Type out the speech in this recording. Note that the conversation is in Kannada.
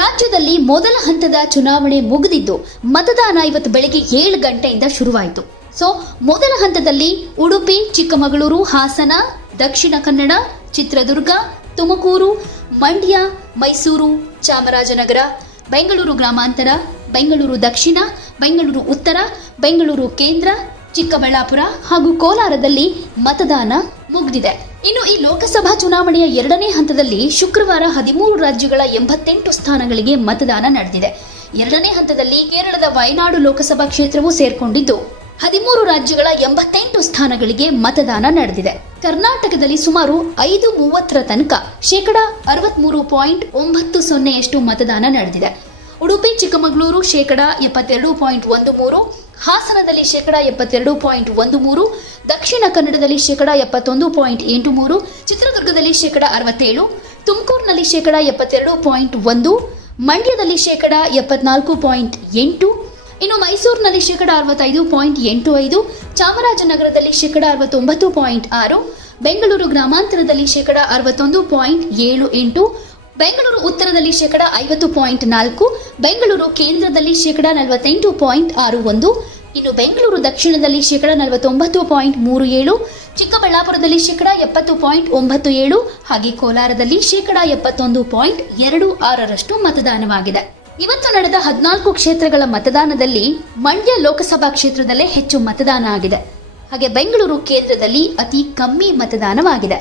ರಾಜ್ಯದಲ್ಲಿ ಮೊದಲ ಹಂತದ ಚುನಾವಣೆ ಮುಗಿದಿದ್ದು ಮತದಾನ ಇವತ್ತು ಬೆಳಗ್ಗೆ 7 ಗಂಟೆಯಿಂದ ಶುರುವಾಯಿತು. ಮೊದಲ ಹಂತದಲ್ಲಿ ಉಡುಪಿ, ಚಿಕ್ಕಮಗಳೂರು, ಹಾಸನ, ದಕ್ಷಿಣ ಕನ್ನಡ, ಚಿತ್ರದುರ್ಗ, ತುಮಕೂರು, ಮಂಡ್ಯ, ಮೈಸೂರು, ಚಾಮರಾಜನಗರ, ಬೆಂಗಳೂರು ಗ್ರಾಮಾಂತರ, ಬೆಂಗಳೂರು ದಕ್ಷಿಣ, ಬೆಂಗಳೂರು ಉತ್ತರ, ಬೆಂಗಳೂರು ಕೇಂದ್ರ, ಚಿಕ್ಕಬಳ್ಳಾಪುರ ಹಾಗೂ ಕೋಲಾರದಲ್ಲಿ ಮತದಾನ ಮುಗಿದಿದೆ. ಇನ್ನು ಈ ಲೋಕಸಭಾ ಚುನಾವಣೆಯ 2ನೇ ಹಂತದಲ್ಲಿ ಶುಕ್ರವಾರ 13 ರಾಜ್ಯಗಳ 88 ಸ್ಥಾನಗಳಿಗೆ ಮತದಾನ ನಡೆದಿದೆ. 2ನೇ ಹಂತದಲ್ಲಿ ಕೇರಳದ ವಯನಾಡು ಲೋಕಸಭಾ ಕ್ಷೇತ್ರವೂ ಸೇರ್ಕೊಂಡಿದ್ದು 13 ರಾಜ್ಯಗಳ 88 ಸ್ಥಾನಗಳಿಗೆ ಮತದಾನ ನಡೆದಿದೆ. ಕರ್ನಾಟಕದಲ್ಲಿ ಸುಮಾರು 5:30 ತನಕ 63.90% ಮತದಾನ ನಡೆದಿದೆ. ಉಡುಪಿ, ಚಿಕ್ಕಮಗಳೂರು 72.13%, ಹಾಸನದಲ್ಲಿ 72.13%, ದಕ್ಷಿಣ ಕನ್ನಡದಲ್ಲಿ 71.83%, ಚಿತ್ರದುರ್ಗದಲ್ಲಿ 67%, ತುಮಕೂರಿನಲ್ಲಿ 72.1%, ಮಂಡ್ಯದಲ್ಲಿ 74.8%, ಇನ್ನು ಮೈಸೂರಿನಲ್ಲಿ 65.85%, ಚಾಮರಾಜನಗರದಲ್ಲಿ 69.6%, ಬೆಂಗಳೂರು ಗ್ರಾಮಾಂತರದಲ್ಲಿ 61.78%, ಬೆಂಗಳೂರು ಉತ್ತರದಲ್ಲಿ 50.4%, ಬೆಂಗಳೂರು ಕೇಂದ್ರದಲ್ಲಿ 48.61%, ಇನ್ನು ಬೆಂಗಳೂರು ದಕ್ಷಿಣದಲ್ಲಿ 49.37%, ಚಿಕ್ಕಬಳ್ಳಾಪುರದಲ್ಲಿ 70.97%, ಹಾಗೆ ಕೋಲಾರದಲ್ಲಿ 71.26% ಮತದಾನವಾಗಿದೆ. ಇವತ್ತು ನಡೆದ 14 ಕ್ಷೇತ್ರಗಳ ಮತದಾನದಲ್ಲಿ ಮಂಡ್ಯ ಲೋಕಸಭಾ ಕ್ಷೇತ್ರದಲ್ಲೇ ಹೆಚ್ಚು ಮತದಾನ ಆಗಿದೆ. ಹಾಗೆ ಬೆಂಗಳೂರು ಕೇಂದ್ರದಲ್ಲಿ ಅತಿ ಕಮ್ಮಿ ಮತದಾನವಾಗಿದೆ.